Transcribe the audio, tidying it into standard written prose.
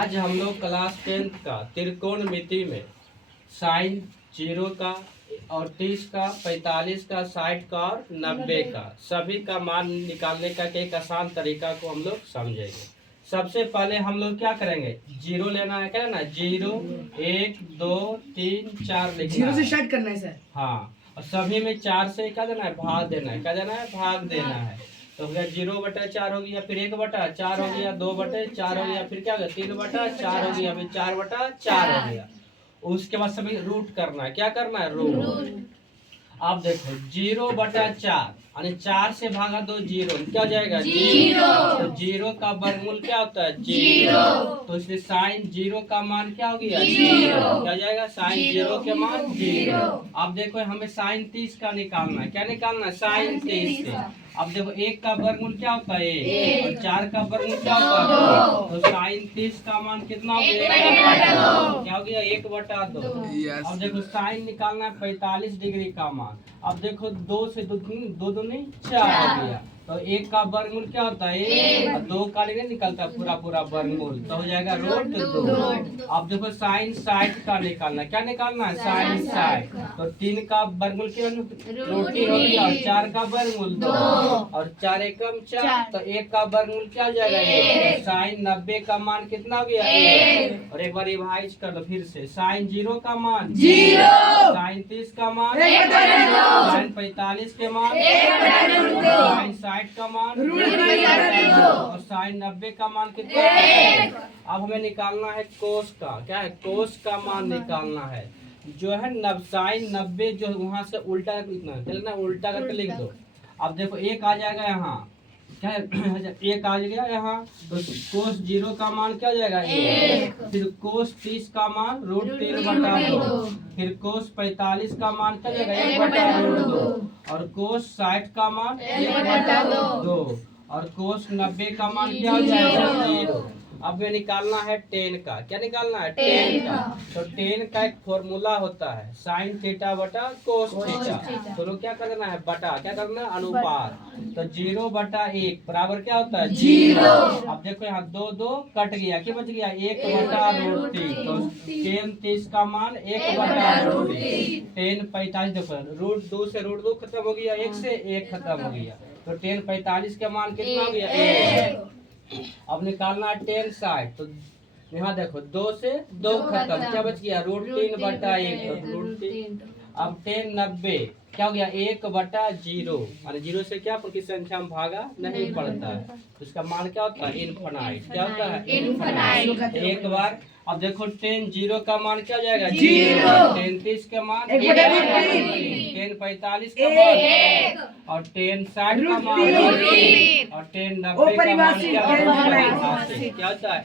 आज हम लोग क्लास 10th का त्रिकोणमिति में साइन 0 का और 30 का 45 का 60 का और 90 का सभी का मान निकालने का एक आसान तरीका को हम लोग समझेंगे। सबसे पहले हम लोग क्या करेंगे, 0 लेना है, क्या ना 0 1 2 3 4 लिखना है, 0 से स्टार्ट करना है सर। हाँ, और सभी में 4 से क्या देना है, भाग देना है, क्या देना है, भाग देना है। तो हो गया 0/4 हो गया, फिर 1/4 हो गया, 2/4 हो गया, फिर क्या हो गया 3/4 हो गया, फिर 4/4 हो गया। उसके बाद सभी रूट करना है, क्या करना है, रूट। अब देखो 0/4 यानी 4 से भागा 2 0 क्या हो जाएगा, 0। तो 0 का वर्गमूल क्या होता है, 0। तो इसलिए साइन 0 का मान क्या हो गया, 0। क्या हो जाएगा, साइन 0 के मान 0। अब देखो हमें साइन 30 का निकालना है, क्या निकालना है, साइन 30 का। अब देखो 1 का वर्गमूल क्या होता है, 1, और 4 का वर्गमूल क्या होता है, 2। तो साइन 30 का मान कितना हो गया, 1/2। क्या हो गया, 1/2। अब देखो साइन निकालना है 45 डिग्री का मान। अब देखो 2 से 2 दूनी 4 हो गया। तो 1 का वर्गमूल क्या होता है, 1, और 2 का नहीं निकलता पूरा वर्गमूल, तो हो जाएगा रूट 2। अब देखो साइन 60 का निकालना, क्या निकालना है, साइन 60। तो 3 का वर्गमूल क्या रूट 3 हो गया, और 4 का वर्गमूल 2, और 4 एकम 4, तो 1 का वर्गमूल क्या हो जाएगा, 1। साइन 90 का मान कितना हो गया, 1। और एक बार रिवाइज कर लो फिर से, साइन 0 का मान 0, साइन 30 का मान 1, साइन 45 के मान 1, साइन 60 का मान और साइन 90 का मान कितना है। अब हमें निकालना है कोस का, क्या है, कोस का मान निकालना है, जो है साइन 90 जो वहां से उल्टा लिखना है, चलना उल्टा करके लिख दो। अब देखो 1 आ जाएगा यहाँ, क्या है 1 आ गया यहाँ, तो कोस 0 का मान क्या हो जाएगा, 1। फिर कोस 30 का मान √3/2, फिर कोस 45 का मान क्या हो जाएगा, 1/√2, और कोस 60 का मान 1/2, और कोस 90 का मान क्या हो जाएगा, 0। अब ये निकालना है टेन का, क्या निकालना है, टेन का। तो टेन का एक फॉर्मूला होता है साइन थीटा बटा कोस थीटा। तो लोग क्या करना है, बटा, क्या करना है, अनुपात। तो 0/1 बराबर क्या होता है, 0। अब देखो यहाँ 2 2 कट गया, क्या बच गया, 1/√3। तो टेन 30 का मान 1/√3। टेन 45 देखो √2 से √2 खत्म हो गया, 1 से 1 खत्म हो गया, तो टेन 45 का मान कितना हो गया, 1। अब निकालना है टेन 60। तो यहाँ देखो 2 से 2 खत्म, क्या बच गया, √3/1, तो √3। अब टेन 90 क्या हो गया, 1/0, और 0 से क्या की संख्या में भागा नहीं पड़ता है, तो इसका मान क्या होता है, इनफाइनाइट। क्या होता है, इनफाइनाइट। एक बार अब देखो टेन 0 का मान क्या हो जाएगा, 0। टेन 30 का मान 1, टेन 45 का मान, और टेन 60 का मान, और टेन 90 का मान क्या होता है,